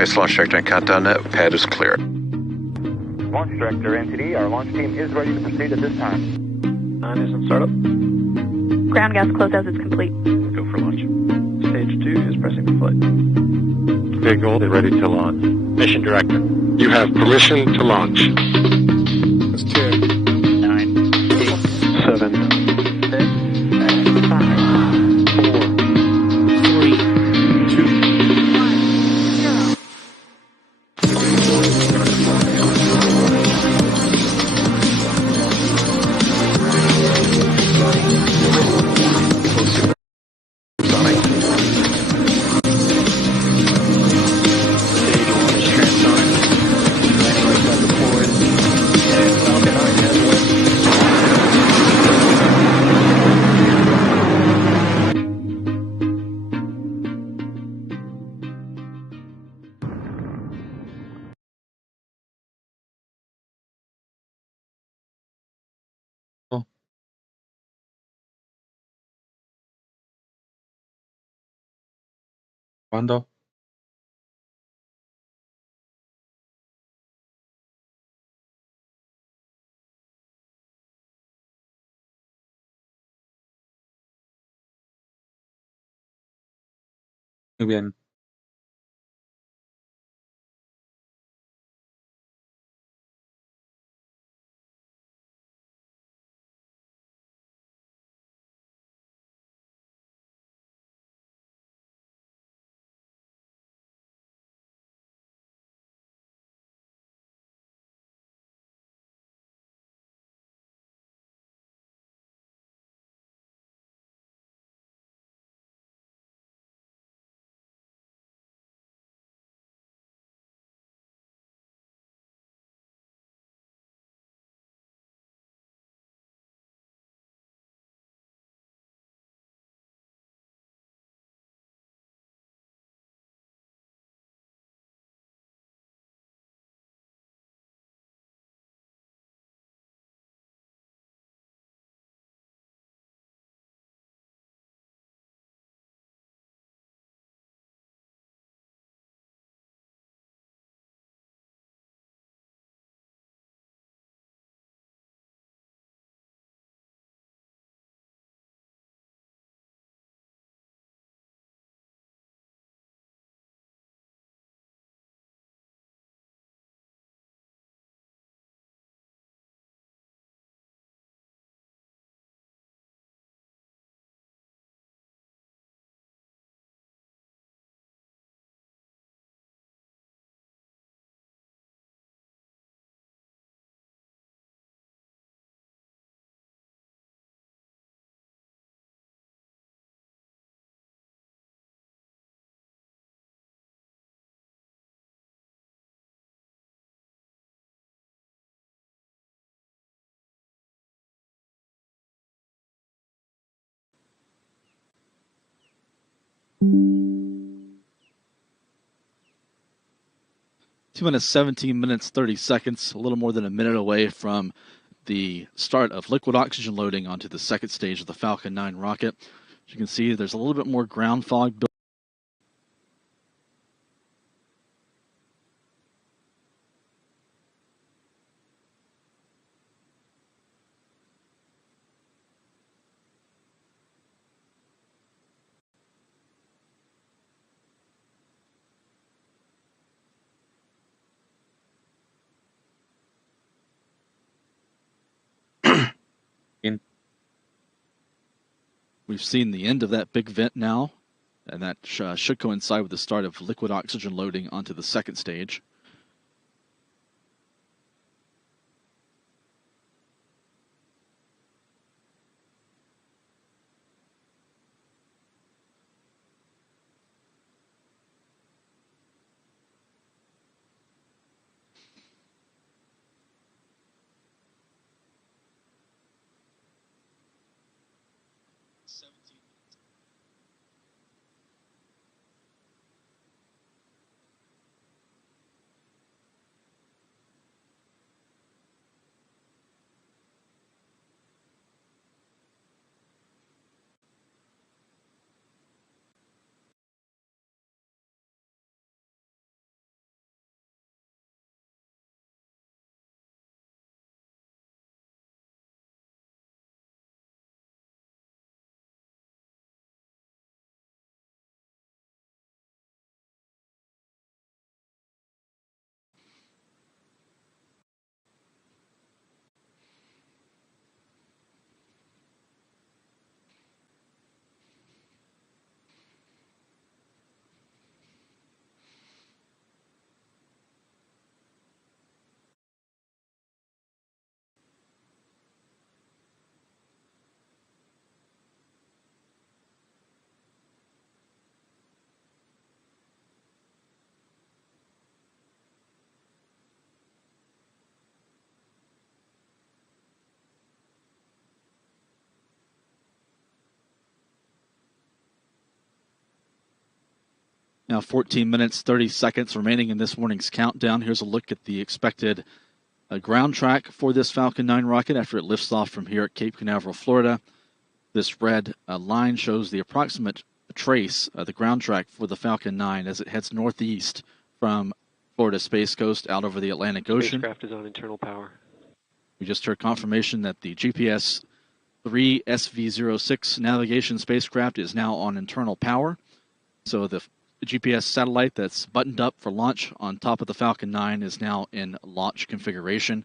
Nice launch director and countdown net. Pad is clear. Launch director, NTD, our launch team is ready to proceed at this time. 9 is in startup. Ground gas closeout is complete. Go for launch. Stage 2 is pressing for flight. Okay, Gold, ready to launch. Mission director. You have permission to launch. That's 10. 9, 8, 7. 6, 5, 4, 3, 2, 1, 0. ¿Cuándo? Muy bien. Two minutes, 17 minutes, 30 seconds, a little more than a minute away from the start of liquid oxygen loading onto the second stage of the Falcon 9 rocket. As you can see, there's a little bit more ground fog built. We've seen the end of that big vent now, and that should coincide with the start of liquid oxygen loading onto the second stage. Now 14 minutes, 30 seconds remaining in this morning's countdown. Here's a look at the expected ground track for this Falcon 9 rocket after it lifts off from here at Cape Canaveral, Florida. This red line shows the approximate trace, the ground track for the Falcon 9 as it heads northeast from Florida Space Coast out over the Atlantic Ocean. Spacecraft is on internal power. We just heard confirmation that the GPS-IIIA SV06 navigation spacecraft is now on internal power. So the GPS satellite that's buttoned up for launch on top of the Falcon 9 is now in launch configuration.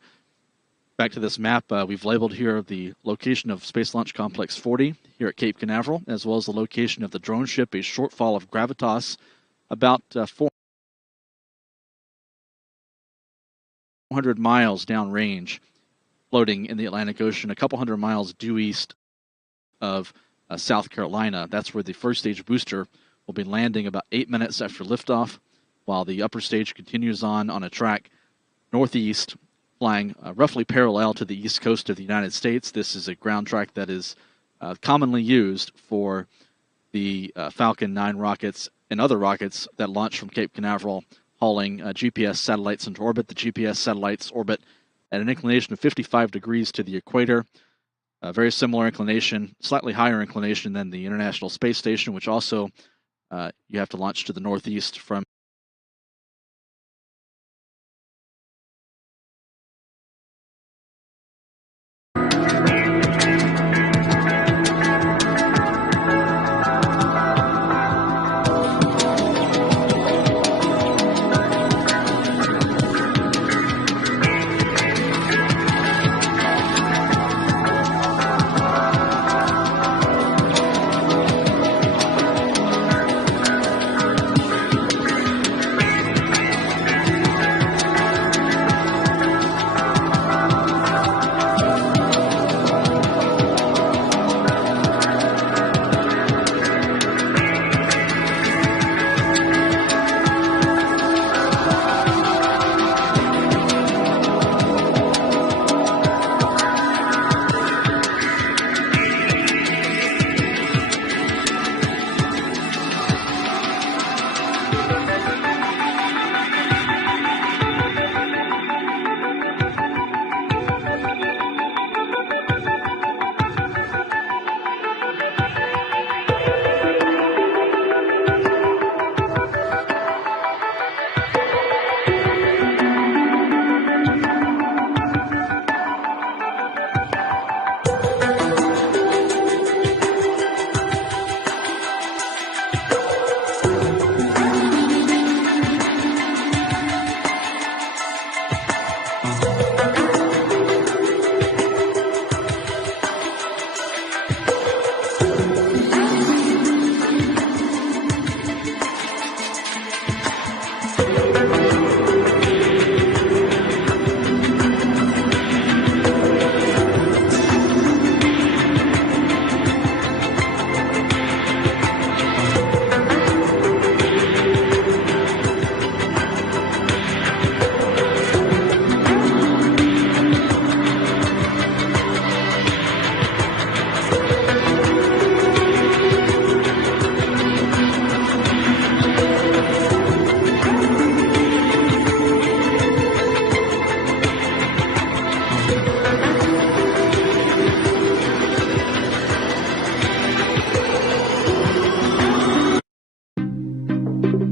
Back to this map, we've labeled here the location of Space Launch Complex 40 here at Cape Canaveral, as well as the location of the drone ship, A Shortfall of Gravitas, about 400 miles downrange, floating in the Atlantic Ocean, a couple hundred miles due east of South Carolina. That's where the first stage booster will be landing about 8 minutes after liftoff, while the upper stage continues on a track northeast, flying roughly parallel to the east coast of the United States. This is a ground track that is commonly used for the Falcon 9 rockets and other rockets that launch from Cape Canaveral, hauling GPS satellites into orbit. The GPS satellites orbit at an inclination of 55 degrees to the equator. A very similar inclination, slightly higher inclination than the International Space Station, which also you have to launch to the northeast from.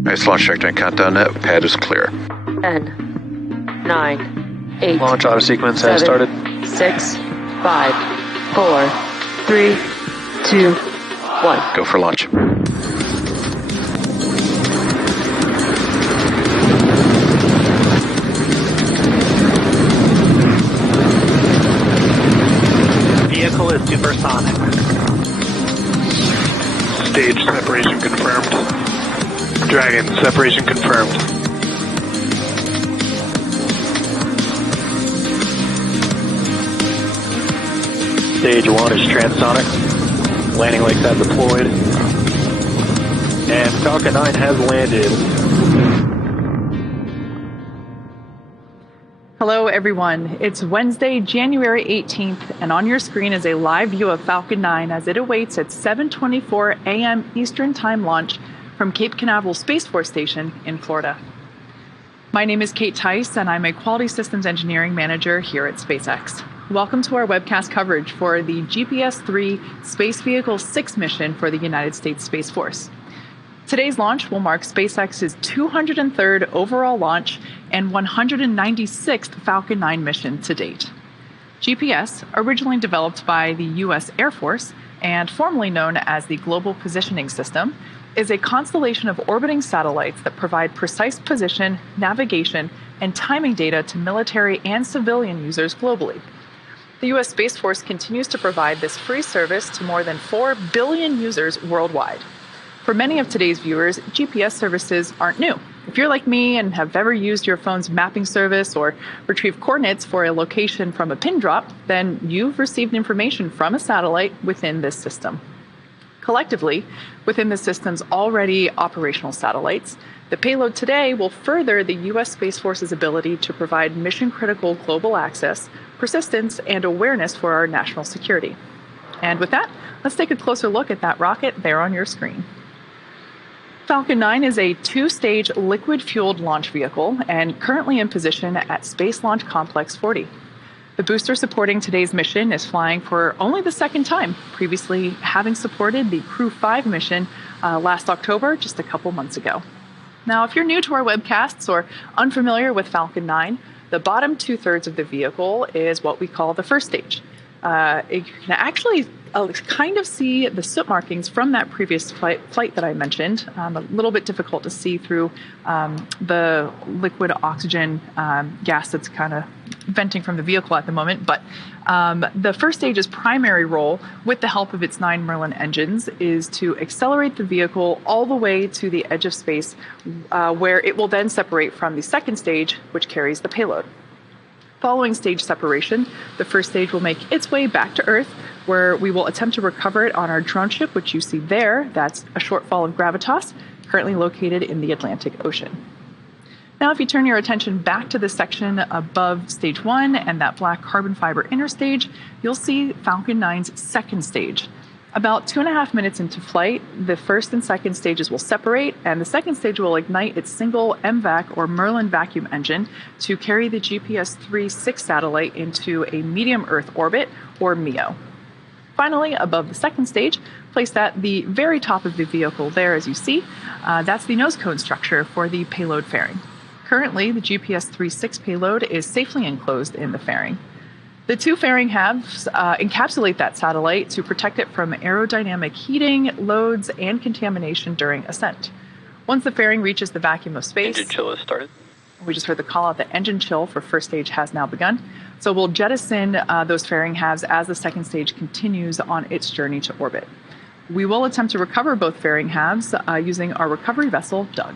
Nice launch checkpoint countdown. Pad is clear. 10, 9, 8. Launch auto sequence has started. 6, 5, 4, 3, 2, 1. Go for launch. Vehicle is supersonic. Stage separation confirmed. Dragon, separation confirmed. Stage 1 is transonic. Landing lights have deployed. And Falcon 9 has landed. Hello everyone, it's Wednesday, January 18th, and on your screen is a live view of Falcon 9 as it awaits its 7:24 a.m. Eastern Time launch from Cape Canaveral Space Force Station in Florida. My name is Kate Tice, and I'm a Quality Systems Engineering Manager here at SpaceX. Welcome to our webcast coverage for the GPS-3 Space Vehicle 6 mission for the United States Space Force. Today's launch will mark SpaceX's 203rd overall launch and 196th Falcon 9 mission to date. GPS, originally developed by the U.S. Air Force and formerly known as the Global Positioning System, is a constellation of orbiting satellites that provide precise position, navigation, and timing data to military and civilian users globally. The U.S. Space Force continues to provide this free service to more than 4 billion users worldwide. For many of today's viewers, GPS services aren't new. If you're like me and have ever used your phone's mapping service or retrieved coordinates for a location from a pin drop, then you've received information from a satellite within this system. Collectively, within the system's already operational satellites, the payload today will further the U.S. Space Force's ability to provide mission-critical global access, persistence, and awareness for our national security. And with that, let's take a closer look at that rocket there on your screen. Falcon 9 is a two-stage liquid-fueled launch vehicle and currently in position at Space Launch Complex 40. The booster supporting today's mission is flying for only the second time, previously having supported the Crew 5 mission last October, just a couple months ago. Now, if you're new to our webcasts or unfamiliar with Falcon 9, the bottom two-thirds of the vehicle is what we call the first stage. You can actually kind of see the soot markings from that previous flight that I mentioned. A little bit difficult to see through the liquid oxygen gas that's kind of venting from the vehicle at the moment. But the first stage's primary role, with the help of its 9 Merlin engines, is to accelerate the vehicle all the way to the edge of space, where it will then separate from the second stage, which carries the payload. Following stage separation, the first stage will make its way back to Earth, where we will attempt to recover it on our drone ship, which you see there. That's A Shortfall of Gravitas, currently located in the Atlantic Ocean. Now, if you turn your attention back to the section above stage 1 and that black carbon fiber inner stage, you'll see Falcon 9's second stage. About 2.5 minutes into flight, the first and second stages will separate, and the second stage will ignite its single MVAC or Merlin vacuum engine to carry the GPS-3 satellite into a medium Earth orbit, or MEO. Finally, above the second stage, placed at the very top of the vehicle there, as you see, that's the nose cone structure for the payload fairing. Currently, the GPS-3 payload is safely enclosed in the fairing. The two fairing halves encapsulate that satellite to protect it from aerodynamic heating, loads, and contamination during ascent. Once the fairing reaches the vacuum of space... Engine chill has started. We just heard the call out that engine chill for first stage has now begun. So we'll jettison those fairing halves as the second stage continues on its journey to orbit. We will attempt to recover both fairing halves using our recovery vessel, Doug.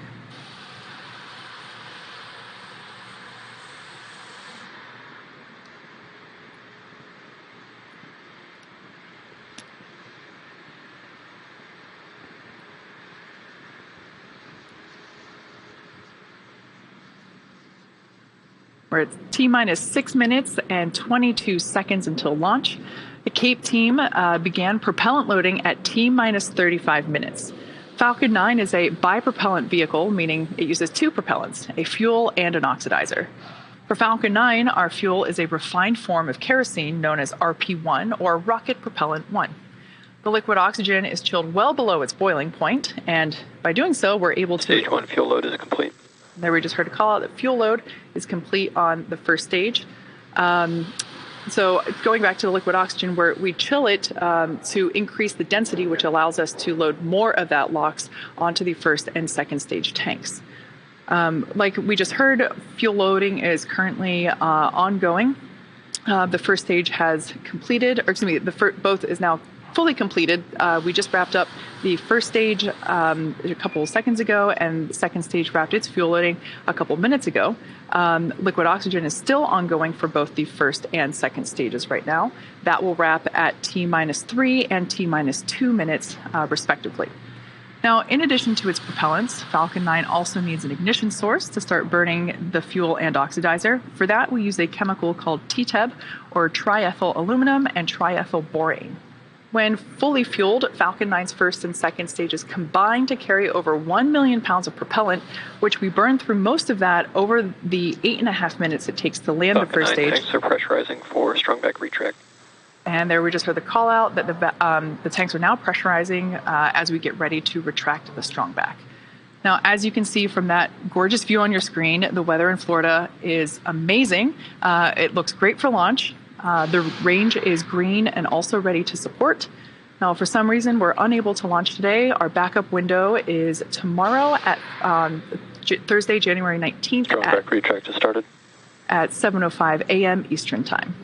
We're at T-minus 6 minutes and 22 seconds until launch. The Cape team began propellant loading at T-minus 35 minutes. Falcon 9 is a bipropellant vehicle, meaning it uses two propellants, a fuel and an oxidizer. For Falcon 9, our fuel is a refined form of kerosene known as RP1, or Rocket Propellant 1. The liquid oxygen is chilled well below its boiling point, and by doing so, we're able to... Stage 1 fuel load is complete. There we just heard a call out that fuel load is complete on the first stage. So going back to the liquid oxygen, where we chill it to increase the density, which allows us to load more of that LOX onto the first and second stage tanks. Like we just heard, fuel loading is currently ongoing. The first stage has completed, or excuse me, both is now fully completed. We just wrapped up the first stage a couple of seconds ago, and the second stage wrapped its fuel loading a couple minutes ago. Liquid oxygen is still ongoing for both the first and second stages right now. That will wrap at T-minus 3 and T-minus 2 minutes, respectively. Now, in addition to its propellants, Falcon 9 also needs an ignition source to start burning the fuel and oxidizer. For that, we use a chemical called TTEB, or triethyl aluminum and triethyl borane. When fully fueled, Falcon 9's first and second stages combine to carry over 1 million pounds of propellant, which we burn through most of that over the 8.5 minutes it takes to land Falcon the first 9 stage. tanks are pressurizing for strong back retract. And there we just heard the call out that the tanks are now pressurizing as we get ready to retract the strong back. Now, as you can see from that gorgeous view on your screen, the weather in Florida is amazing. It looks great for launch. The range is green and also ready to support. Now, for some reason, we're unable to launch today. Our backup window is tomorrow at Thursday, January 19th. Strong back retract has started. At 7:05 a.m. Eastern Time.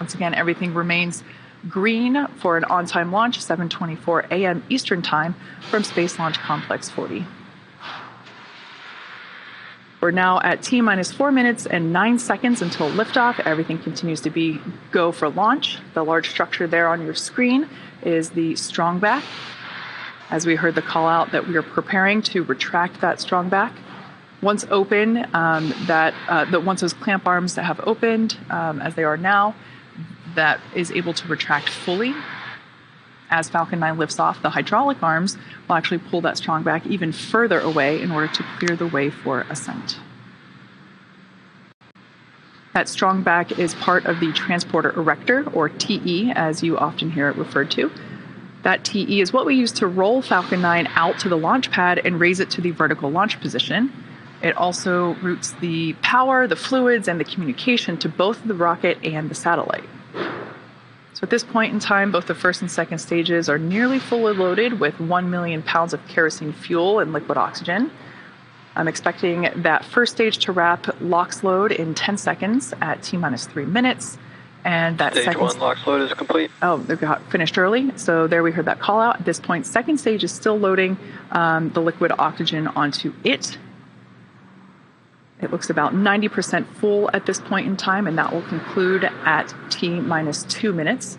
Once again, everything remains green for an on-time launch, 7:24 a.m. Eastern Time from Space Launch Complex 40. We're now at T-minus 4 minutes and 9 seconds until liftoff. Everything continues to be go for launch. The large structure there on your screen is the strong back. As we heard the call out that we are preparing to retract that strong back. Once open, once those clamp arms have opened, as they are now, that is able to retract fully. As Falcon 9 lifts off, the hydraulic arms will actually pull that strong back even further away in order to clear the way for ascent. That strong back is part of the transporter erector, or TE, as you often hear it referred to. That TE is what we use to roll Falcon 9 out to the launch pad and raise it to the vertical launch position. It also routes the power, the fluids, and the communication to both the rocket and the satellite. So at this point in time, both the first and second stages are nearly fully loaded with 1 million pounds of kerosene fuel and liquid oxygen. I'm expecting that first stage to wrap LOX load in 10 seconds at T-minus 3 minutes. And that Stage second 1 LOX load is complete. Oh, they got finished early. So there we heard that call out. At this point, second stage is still loading the liquid oxygen onto it. It looks about 90% full at this point in time, and that will conclude at T-minus 2 minutes.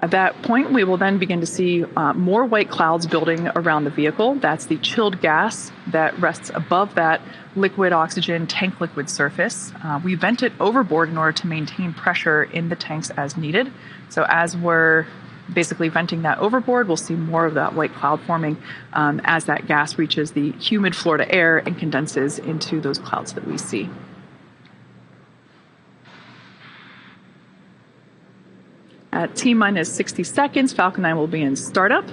At that point, we will then begin to see more white clouds building around the vehicle. That's the chilled gas that rests above that liquid oxygen tank liquid surface. We vent it overboard in order to maintain pressure in the tanks as needed. So as we're basically venting that overboard, we'll see more of that white cloud forming as that gas reaches the humid Florida air and condenses into those clouds that we see. At T-minus 60 seconds, Falcon 9 will be in startup.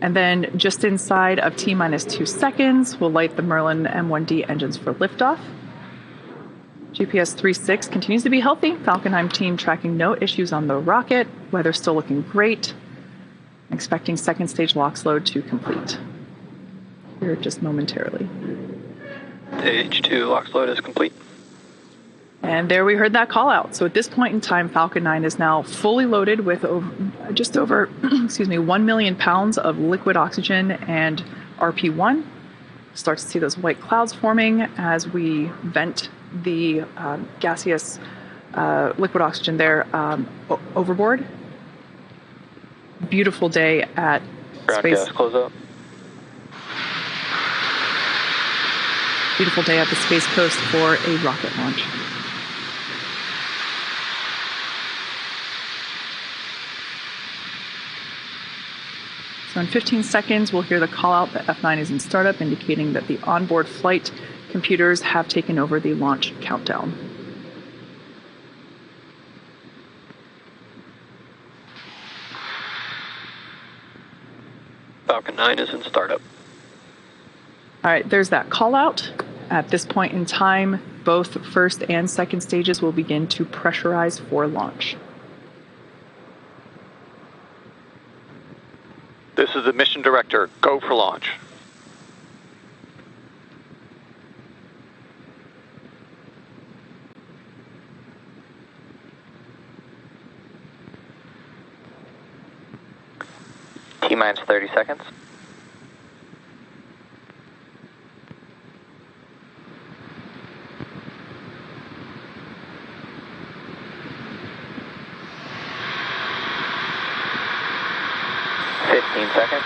And then just inside of T-minus 2 seconds, we'll light the Merlin M1D engines for liftoff. GPS-IIIA continues to be healthy. Falcon 9 team tracking no issues on the rocket. Weather still looking great. Expecting second stage LOX load to complete here just momentarily. Stage 2 LOX load is complete. And there we heard that call out. So at this point in time, Falcon 9 is now fully loaded with just over 1 million pounds of liquid oxygen and RP1. Start to see those white clouds forming as we vent the gaseous liquid oxygen there overboard. Beautiful day at Ground Space. gas close up. Beautiful day at the Space Coast for a rocket launch. So in 15 seconds, we'll hear the call out that F9 is in startup, indicating that the onboard flight computers have taken over the launch countdown. Falcon 9 is in startup. All right, there's that call out. At this point in time, both first and second stages will begin to pressurize for launch. This is the mission director. Go for launch. T-minus 30 seconds. Seconds.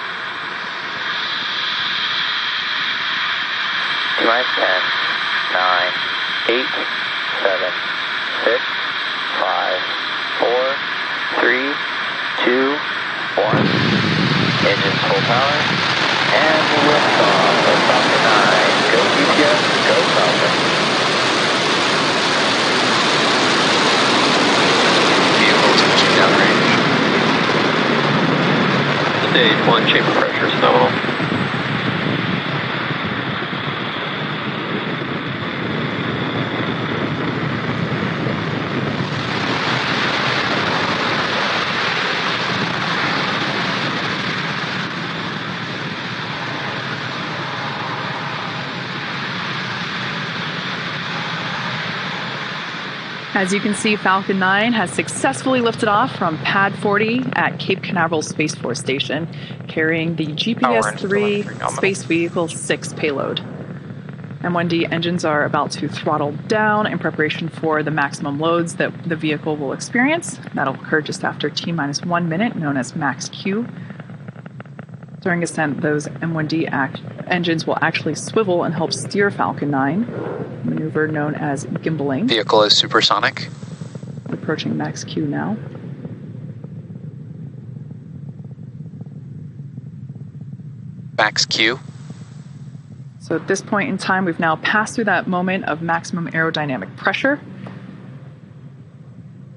T-minus 10, 9, 8, 7, 6, 5, 4, 3, 2, 1. Engines full power. And liftoff of Falcon 9. Go GPS, go Falcon. Vehicle touching downrange. Stage 1 chamber pressure is nominal. As you can see, Falcon 9 has successfully lifted off from Pad 40 at Cape Canaveral Space Force Station, carrying the GPS-3 Space Vehicle 6 payload. M1D engines are about to throttle down in preparation for the maximum loads that the vehicle will experience. That'll occur just after T-minus 1 minute, known as max Q. During ascent, those M1D engines will actually swivel and help steer Falcon 9, a maneuver known as gimbaling. Vehicle is supersonic. Approaching max Q now. Max Q. So at this point in time, we've now passed through that moment of maximum aerodynamic pressure.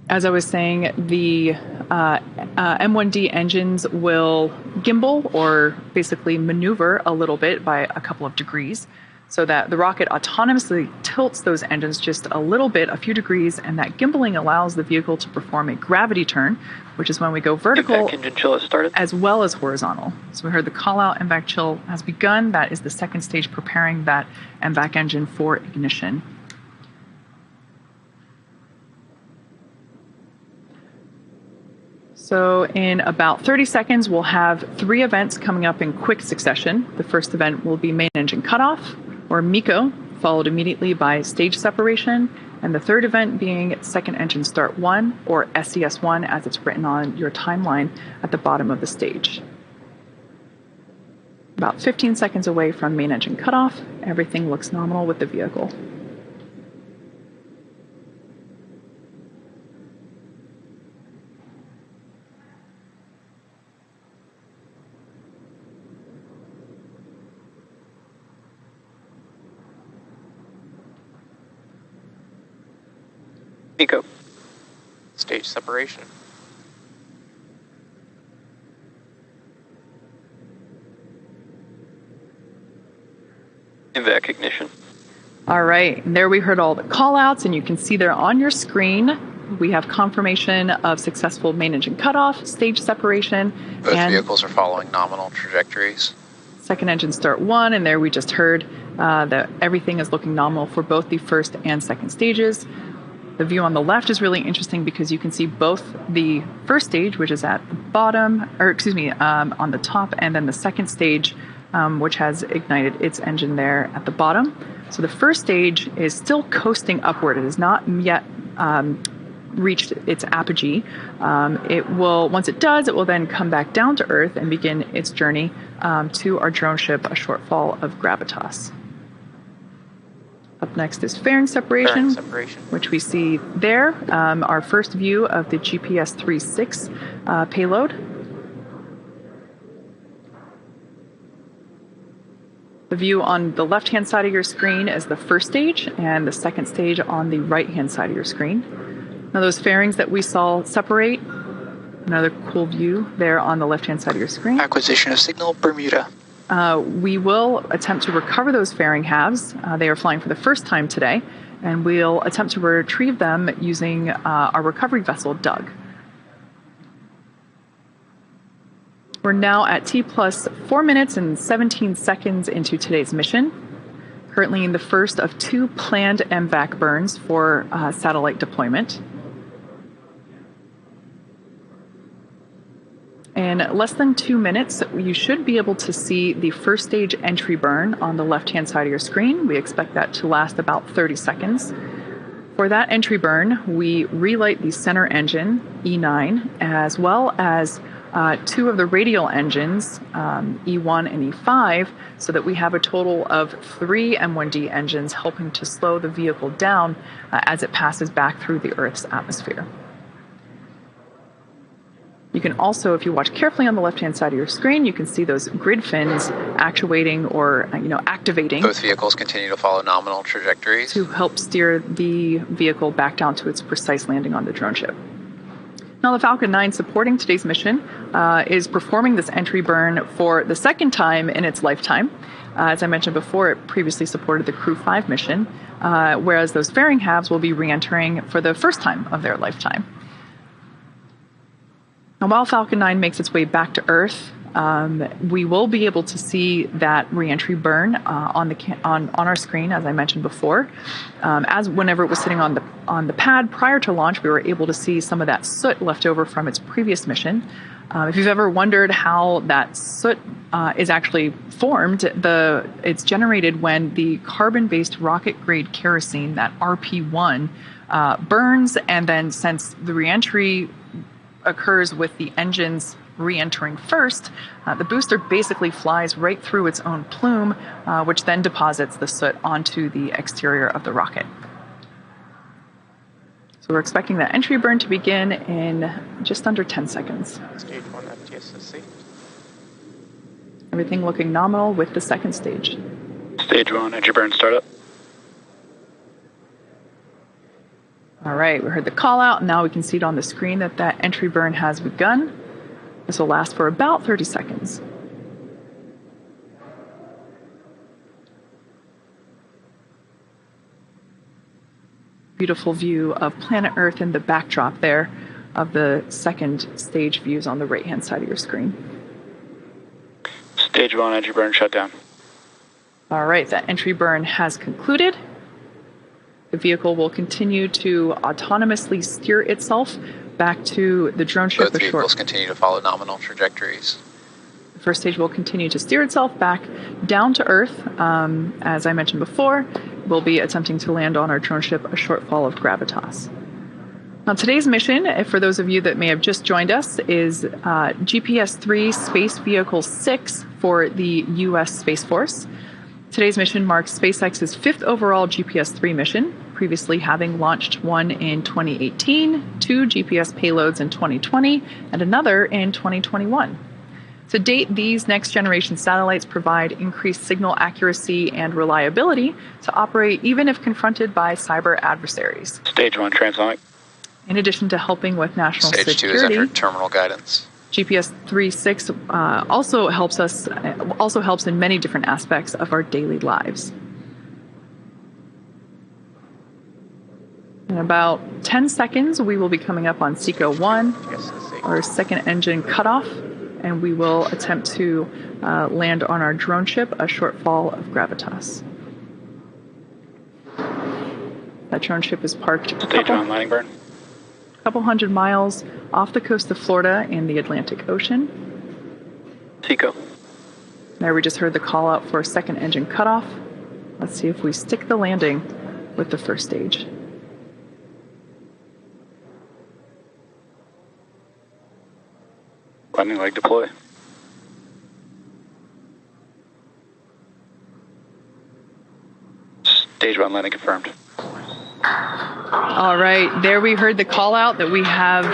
As I was saying, the M1D engines will gimbal, or basically maneuver a little bit by a couple of degrees, so that the rocket autonomously tilts those engines just a little bit, a few degrees, and that gimbaling allows the vehicle to perform a gravity turn, which is when we go vertical engine chill has started, as well as horizontal. So we heard the call out, MVAC chill has begun. That is the second stage preparing that MVAC engine for ignition. So in about 30 seconds, we'll have 3 events coming up in quick succession. The first event will be main engine cutoff, or MECO, followed immediately by stage separation, and the third event being second engine start 1, or SES1 as it's written on your timeline at the bottom of the stage. About 15 seconds away from main engine cutoff, everything looks nominal with the vehicle. MECO. Stage separation. MVAC ignition. All right, and there we heard all the call outs, and you can see there on your screen, we have confirmation of successful main engine cutoff, stage separation. Both vehicles are following nominal trajectories. Second engine start 1, and there we just heard that everything is looking nominal for both the first and second stages. The view on the left is really interesting because you can see both the first stage, which is at the bottom, or excuse me, on the top, and then the second stage, which has ignited its engine there at the bottom. So the first stage is still coasting upward. It has not yet reached its apogee. It will, once it does, it will then come back down to Earth and begin its journey to our drone ship, A Shortfall of Gravitas. Up next is fairing separation, which we see there, our first view of the GPS-IIIA payload. The view on the left-hand side of your screen is the first stage, and the second stage on the right-hand side of your screen. Now those fairings that we saw separate, another cool view there on the left-hand side of your screen. Acquisition of signal, Bermuda. We will attempt to recover those fairing halves. They are flying for the first time today, and we'll attempt to retrieve them using our recovery vessel, Doug. We're now at T plus 4 minutes and 17 seconds into today's mission, currently in the first of 2 planned MVAC burns for satellite deployment. In less than 2 minutes, you should be able to see the first stage entry burn on the left-hand side of your screen. We expect that to last about 30 seconds. For that entry burn, we relight the center engine, E9, as well as 2 of the radial engines, E1 and E5, so that we have a total of 3 M1D engines helping to slow the vehicle down as it passes back through the Earth's atmosphere. You can also, if you watch carefully on the left-hand side of your screen, you can see those grid fins actuating or activating. Both vehicles continue to follow nominal trajectories to help steer the vehicle back down to its precise landing on the drone ship. Now, the Falcon 9 supporting today's mission is performing this entry burn for the second time in its lifetime. As I mentioned before, it previously supported the Crew 5 mission, whereas those fairing halves will be re-entering for the first time of their lifetime. Now, while Falcon 9 makes its way back to Earth, we will be able to see that re-entry burn on our screen, as I mentioned before. As whenever it was sitting on the pad prior to launch, we were able to see some of that soot left over from its previous mission. If you've ever wondered how that soot is actually formed, it's generated when the carbon-based rocket-grade kerosene, that RP1, burns, and then since the re-entry occurs with the engines re-entering first, the booster basically flies right through its own plume, which then deposits the soot onto the exterior of the rocket. So we're expecting that entry burn to begin in just under 10 seconds. Stage 1 FTSC. Everything looking nominal with the second stage. Stage 1, entry burn startup. All right, we heard the call out. Now we can see it on the screen that entry burn has begun. This will last for about 30 seconds. Beautiful view of planet Earth in the backdrop there of the second stage views on the right-hand side of your screen. Stage 1, entry burn shut down. All right, that entry burn has concluded. The vehicle will continue to autonomously steer itself back to the drone ship. Both vehicles continue to follow nominal trajectories. The first stage will continue to steer itself back down to Earth. As I mentioned before, we'll be attempting to land on our drone ship, A Shortfall of Gravitas. Now, today's mission, for those of you that may have just joined us, is GPS-3 Space Vehicle 6 for the U.S. Space Force. Today's mission marks SpaceX's 5th overall GPS-3 mission, previously having launched one in 2018, 2 GPS payloads in 2020, and another in 2021. To date, these next-generation satellites provide increased signal accuracy and reliability to operate even if confronted by cyber adversaries. Stage 1, transonic. In addition to helping with national Stage security, 2 is under terminal guidance. GPS-3.6 also helps in many different aspects of our daily lives. In about 10 seconds, we will be coming up on SECO 1, our second engine cutoff, and we will attempt to land on our drone ship, A Shortfall of Gravitas. That drone ship is parked Stage 1, landing burn. couple hundred miles off the coast of Florida in the Atlantic Ocean. SECO. There we just heard the call out for a second engine cutoff. Let's see if we stick the landing with the first stage. Landing leg deploy. Stage 1 landing confirmed. All right, there we heard the call out that we have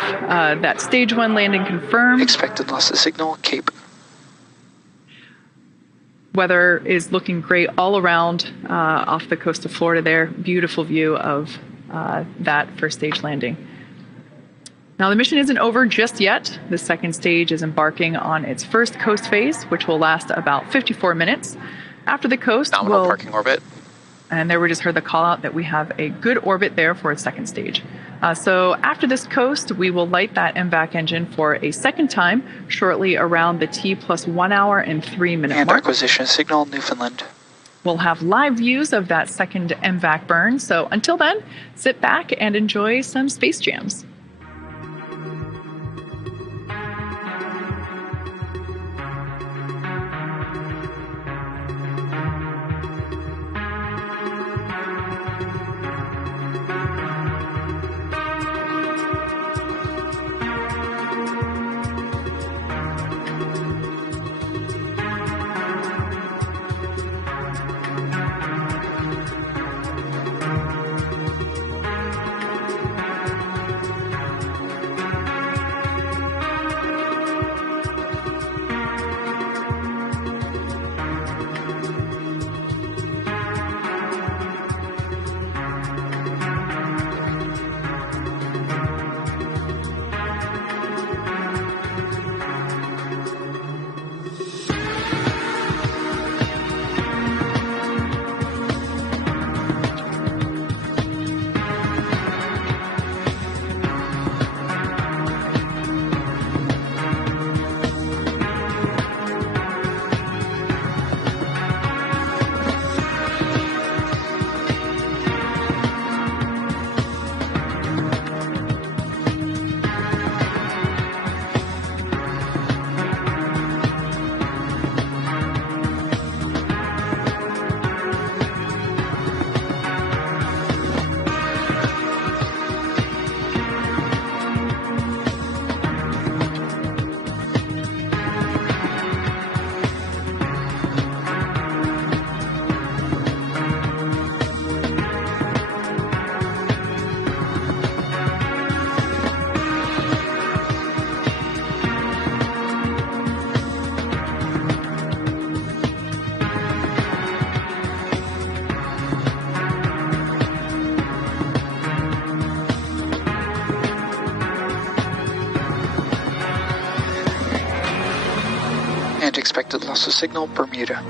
that stage 1 landing confirmed. Expected loss of signal, Cape. Weather is looking great all around off the coast of Florida there. Beautiful view of that first stage landing. Now, the mission isn't over just yet. The second stage is embarking on its first coast phase, which will last about 54 minutes. After the coast, nominal parking orbit. And there we just heard the call out that we have a good orbit there for its second stage. So after this coast, we will light that MVAC engine for a second time, shortly around the T plus 1 hour and 3 minute and mark. acquisition signal, Newfoundland. We'll have live views of that second MVAC burn. So until then, sit back and enjoy some space jams. expected loss of signal, Bermuda.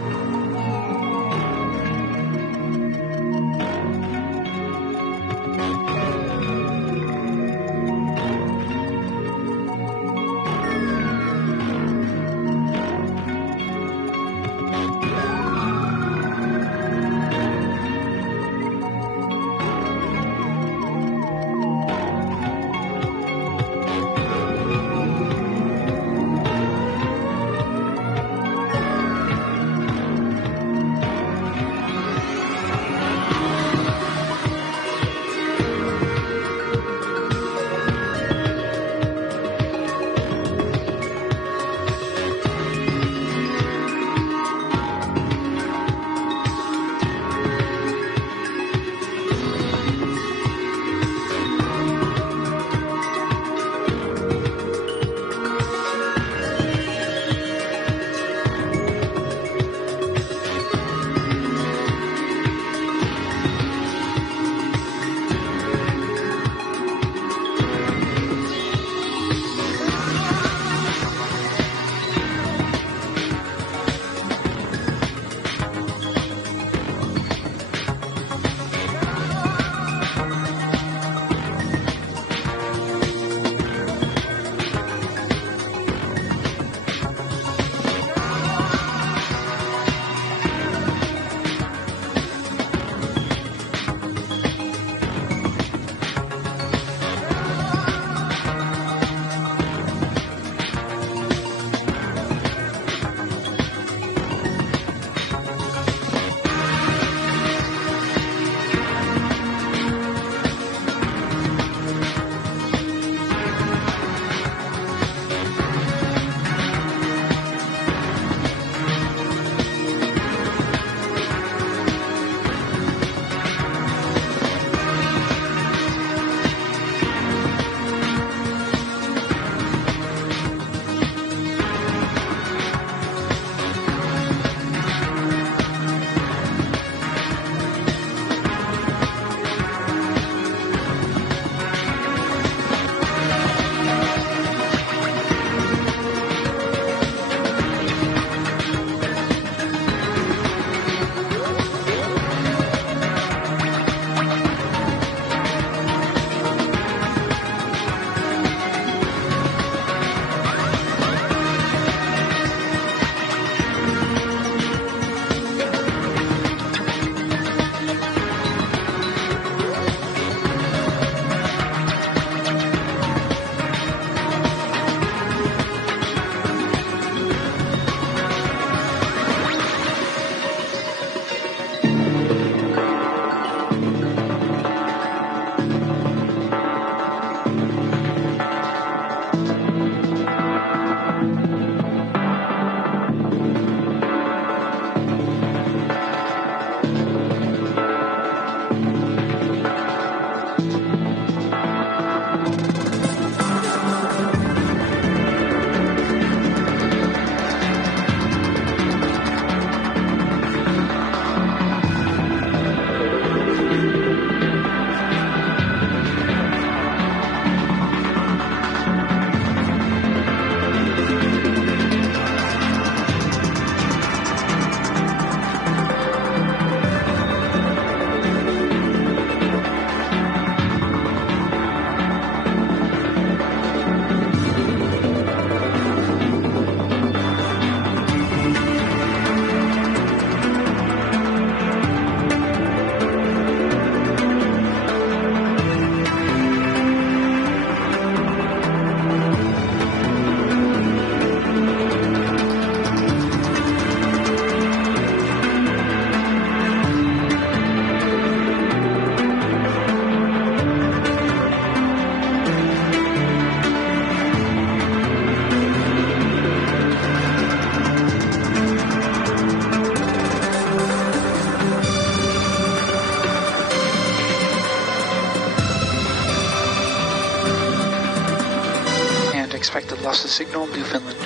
Expected loss of signal, Newfoundland.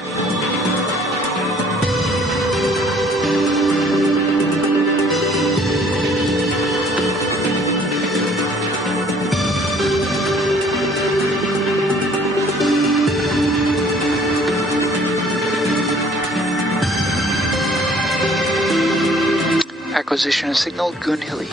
position signal Gunhilly.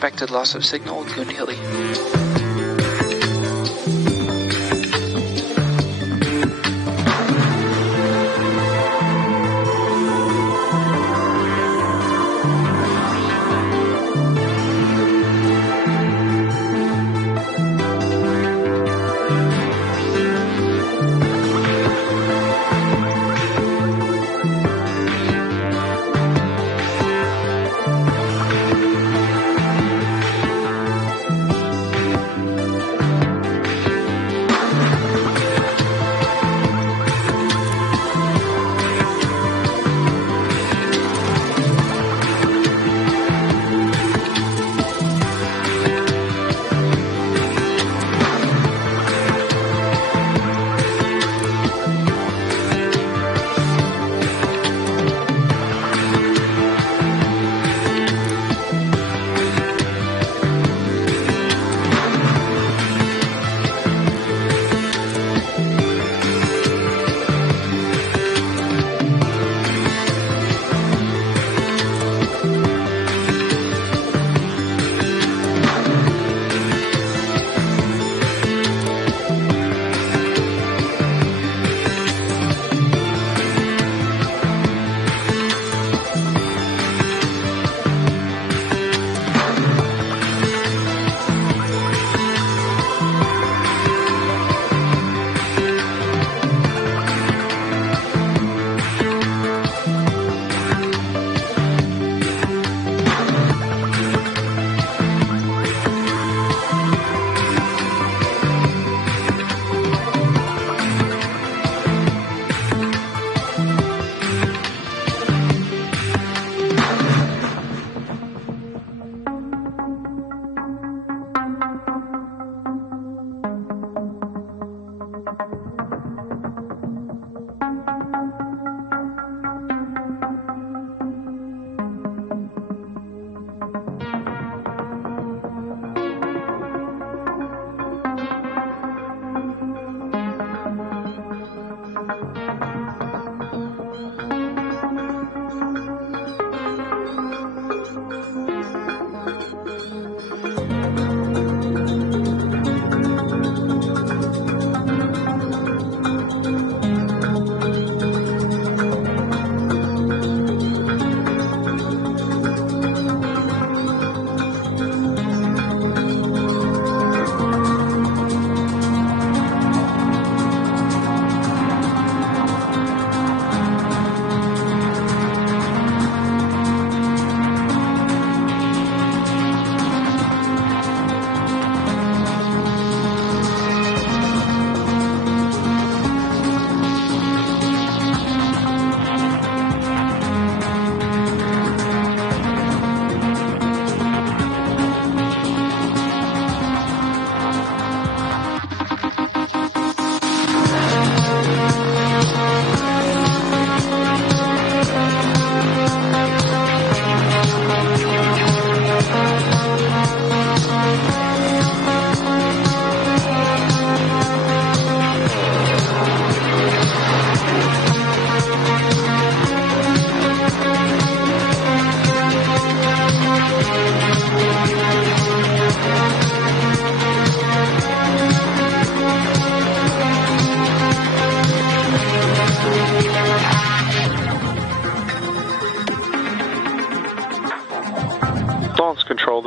Expected loss of signal, Goonhilly.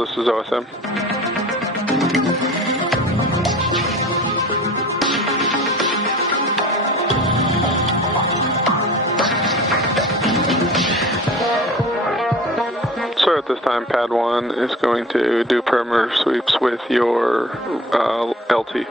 this is OSM. So at this time, Pad 1 is going to do perimeter sweeps with your LT.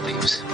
Maldives.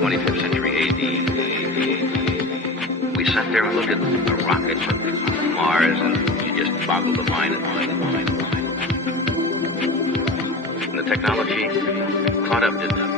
25th century AD. We sat there and looked at a rocket from Mars, and you just boggled the mind and mind and mind and mind. And the technology caught up, didn't it?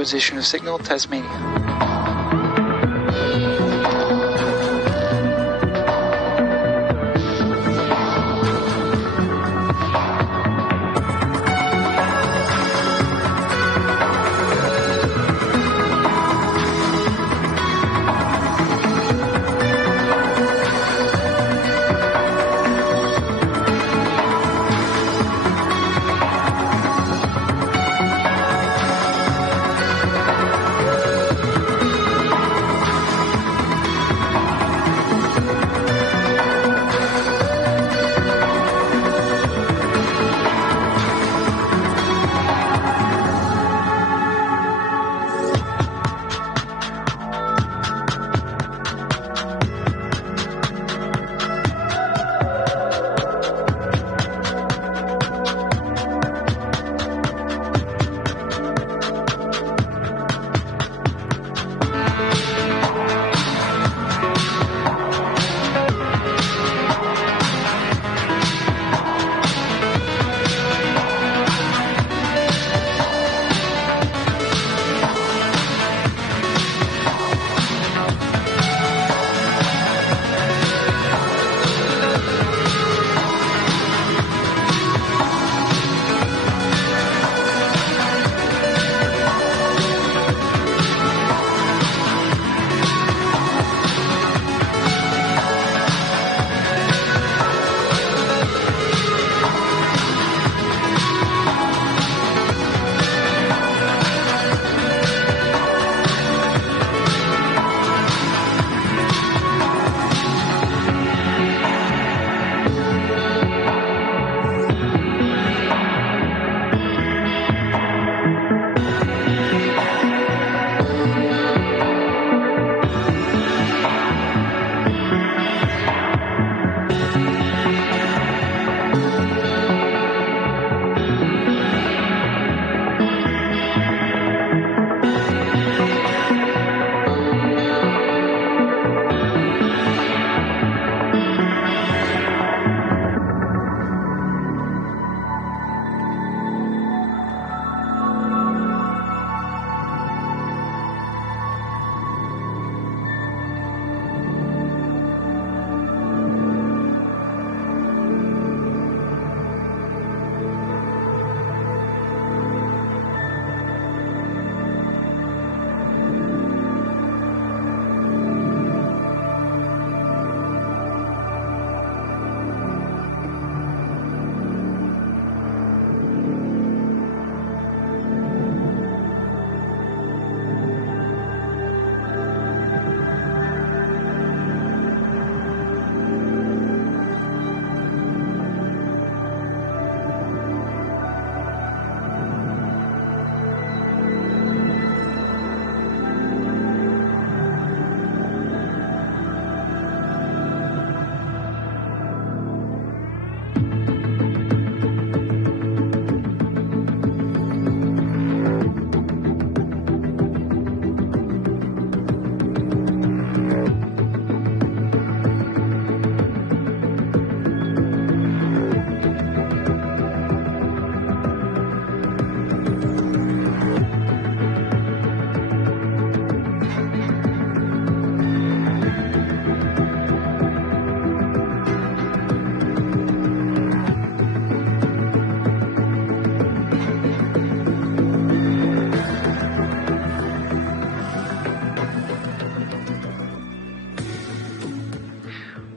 Acquisition of signal, Tasmania.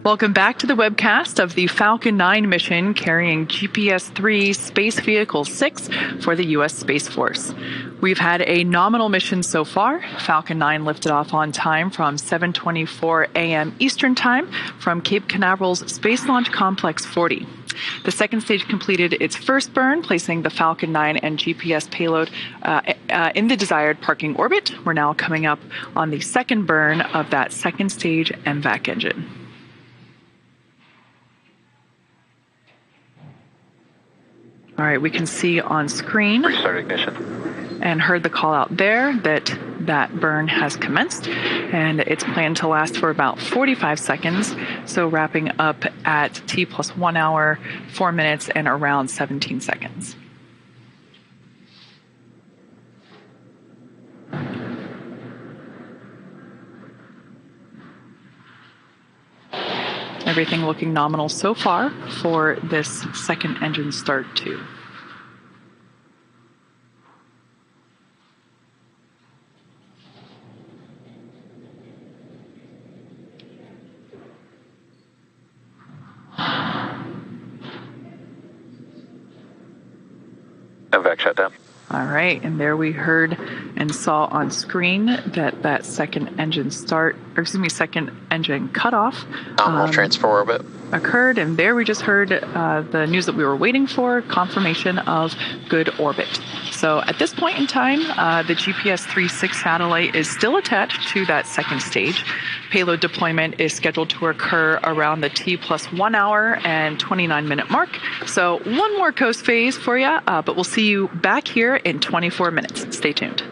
Welcome back to the webcast of the Falcon 9 mission carrying GPS-3 Space Vehicle 6 for the U.S. Space Force. We've had a nominal mission so far. Falcon 9 lifted off on time from 7:24 a.m. Eastern Time from Cape Canaveral's Space Launch Complex 40. The second stage completed its first burn, placing the Falcon 9 and GPS payload in the desired parking orbit. We're now coming up on the second burn of that second stage MVAC engine. All right, we can see on screen Restart ignition. and heard the call out there that that burn has commenced, and it's planned to last for about 45 seconds, so wrapping up at T plus 1 hour, 4 minutes, and around 17 seconds. Everything looking nominal so far for this second engine start too. Evac shutdown. All right, and there we heard and saw on screen that second engine second engine cutoff. Nominal transfer orbit occurred, and there we just heard the news that we were waiting for, confirmation of good orbit. So at this point in time, the GPS-IIIA satellite is still attached to that second stage. Payload deployment is scheduled to occur around the T+1 hour and 29-minute mark. So one more coast phase for you, but we'll see you back here in 24 minutes. Stay tuned.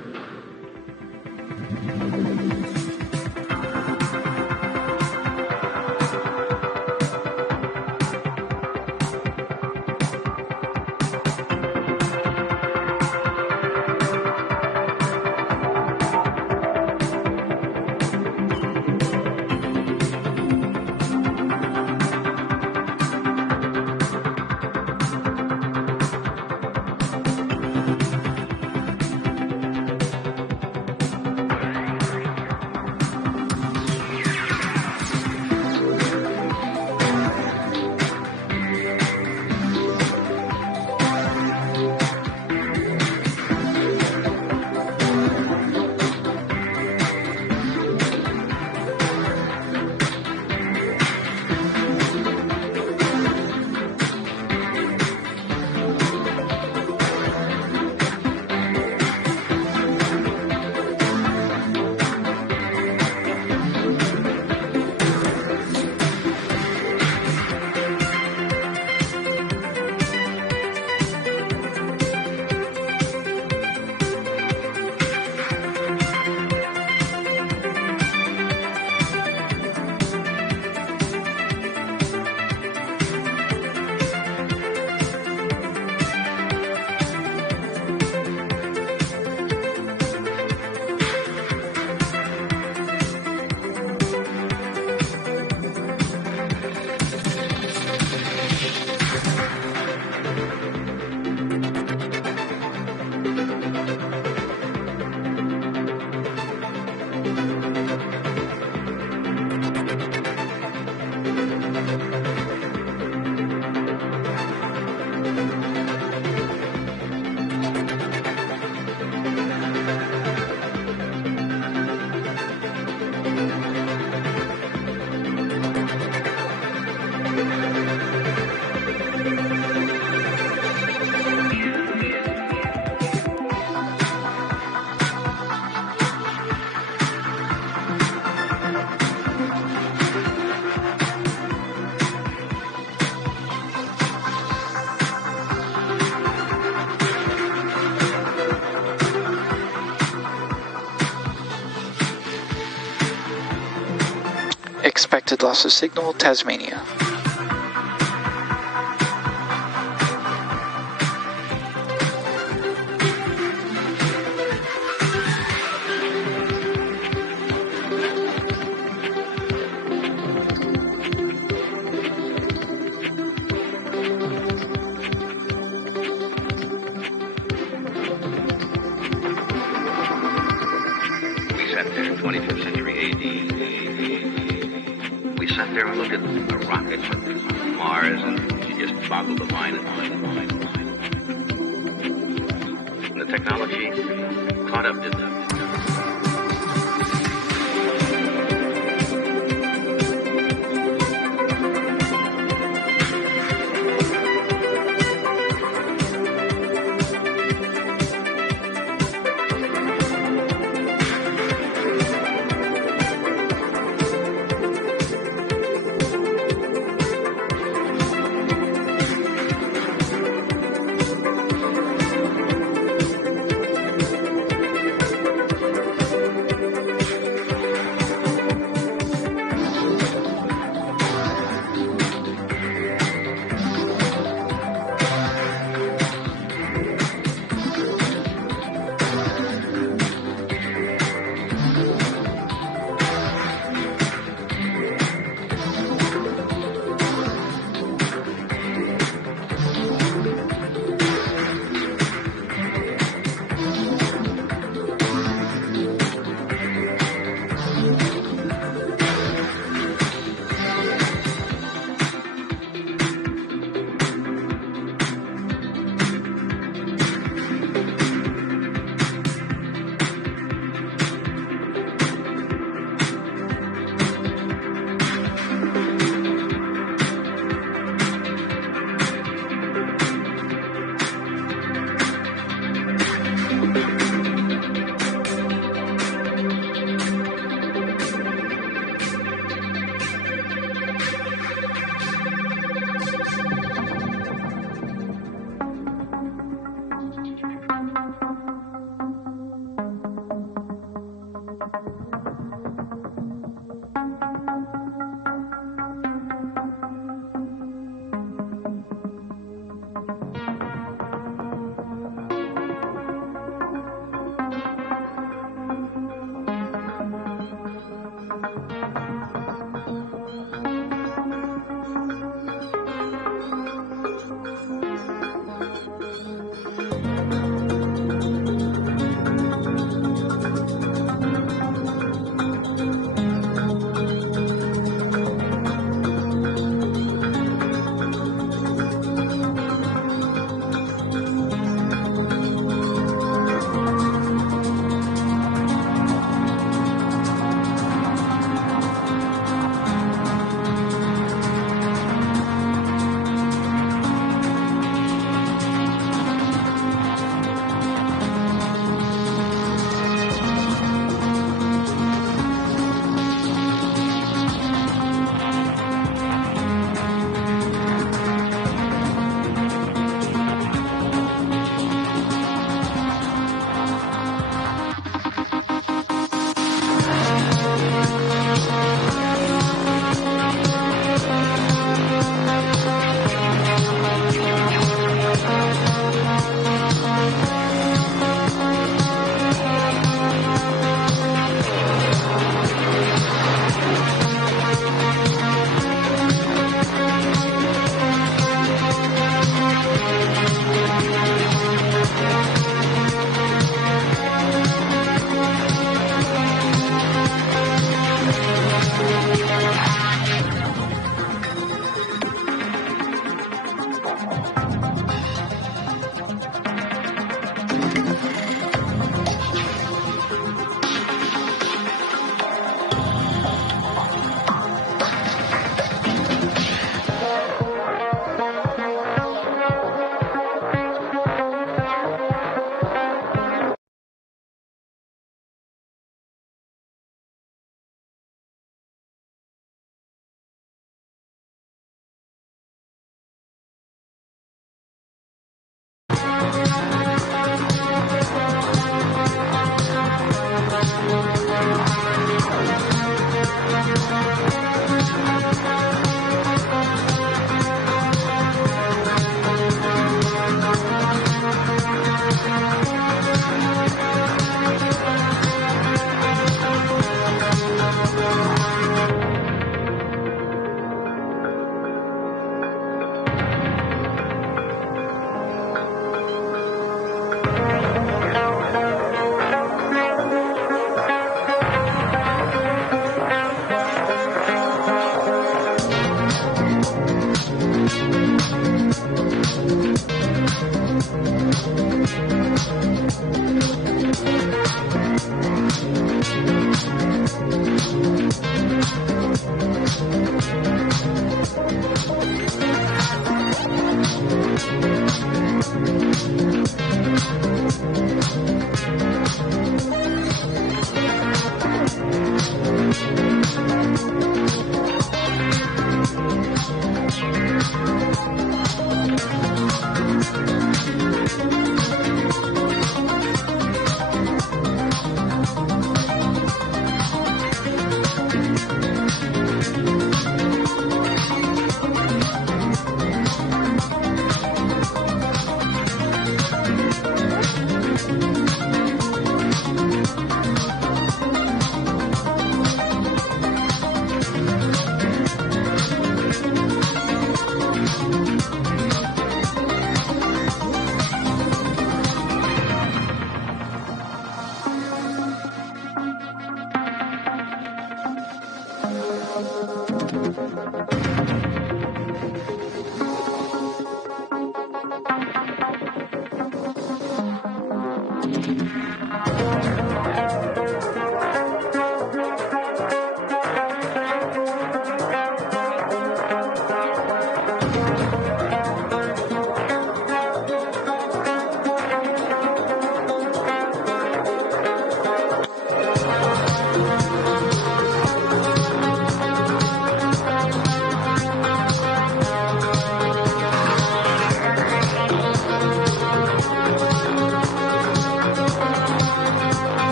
Expected loss of signal, Tasmania. We sat there in 25th century AD. We sat there and looked at a rocket from Mars, and you just boggled the mind. And the technology caught up, didn't it?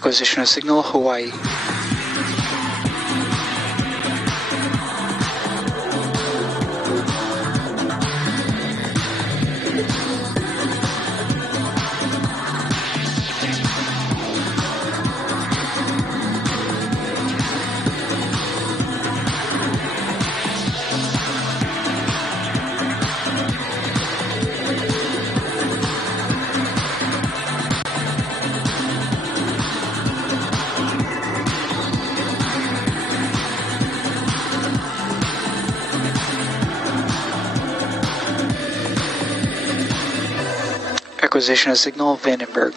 Acquisition of signal, Hawaii. Acquisition of signal, Vandenberg.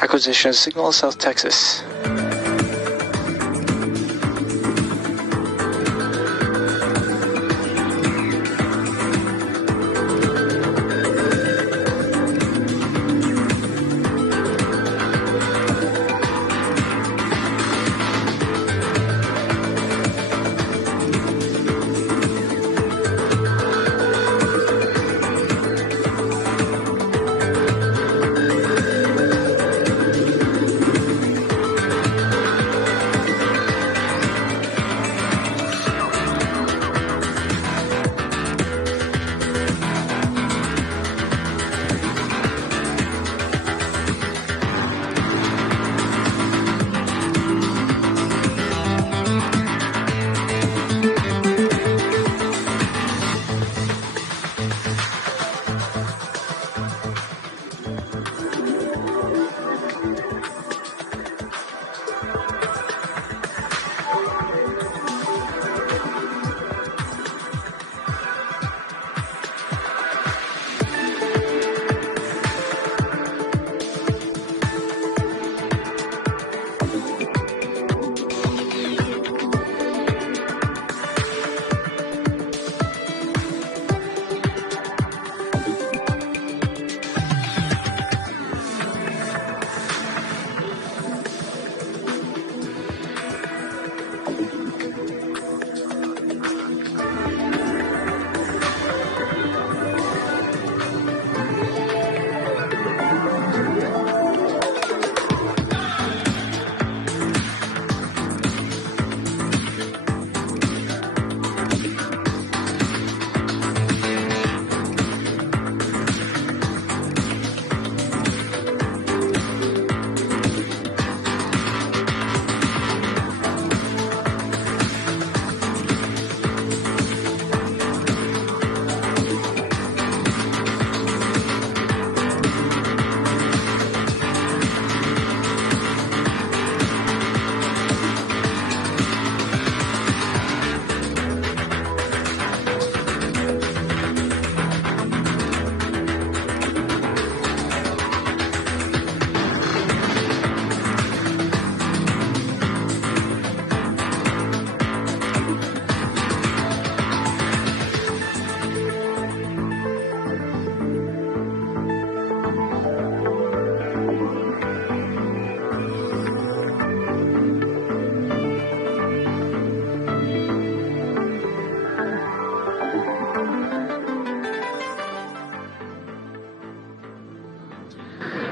Acquisition of signal, South Texas.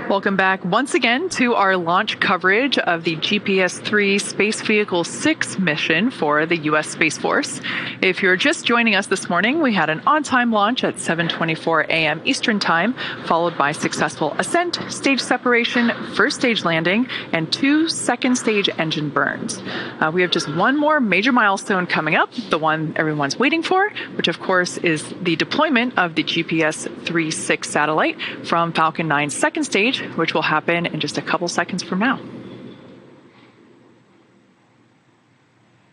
Welcome back once again to our launch coverage of the GPS-3 Space Vehicle 6 mission for the U.S. Space Force. If you're just joining us this morning, we had an on-time launch at 7:24 a.m. Eastern Time, followed by successful ascent, stage separation, first stage landing, and 2 second stage engine burns. We have just one more major milestone coming up, the one everyone's waiting for, which of course is the deployment of the GPS-3-6 satellite from Falcon 9's second stage, which will happen in just a couple seconds from now.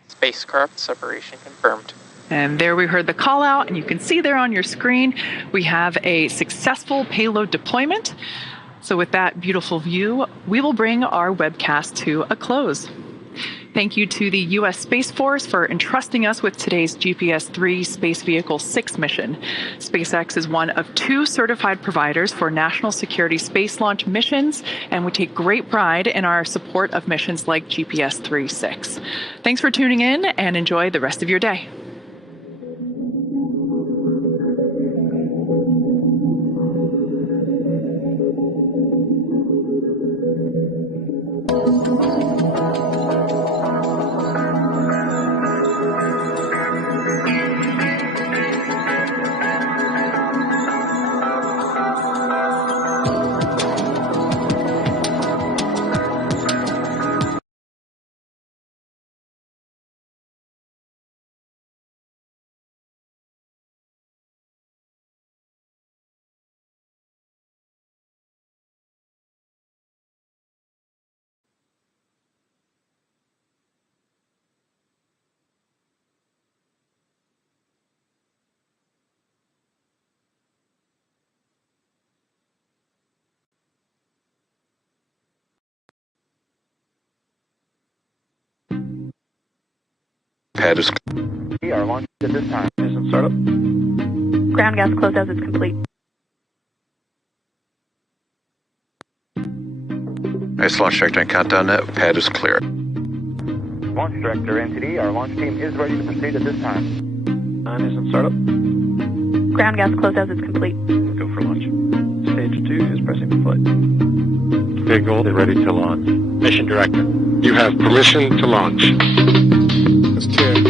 Spacecraft separation confirmed. And there we heard the call out, and you can see there on your screen, we have a successful payload deployment. So with that beautiful view, we will bring our webcast to a close. Thank you to the U.S. Space Force for entrusting us with today's GPS-3 Space Vehicle 6 mission. SpaceX is one of 2 certified providers for national security space launch missions, and we take great pride in our support of missions like GPS-3-6. Thanks for tuning in, and enjoy the rest of your day. Pad is... We are launched at this time. Mission startup. Ground gas closeout is complete. Nice launch director and countdown net. Pad is clear. Launch Director NTD, our launch team is ready to proceed at this time. Mission startup. Ground gas closeout is complete. Go for launch. Stage 2 is pressing for flight. Vehicle ready to launch. Mission director. You have permission to launch. It's 10,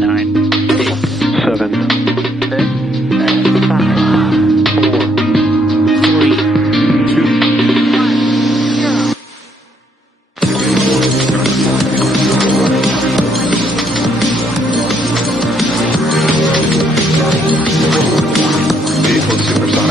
9, 8, 7, 6, 5, 4, 3, 2, 1. Vehicle supersonic.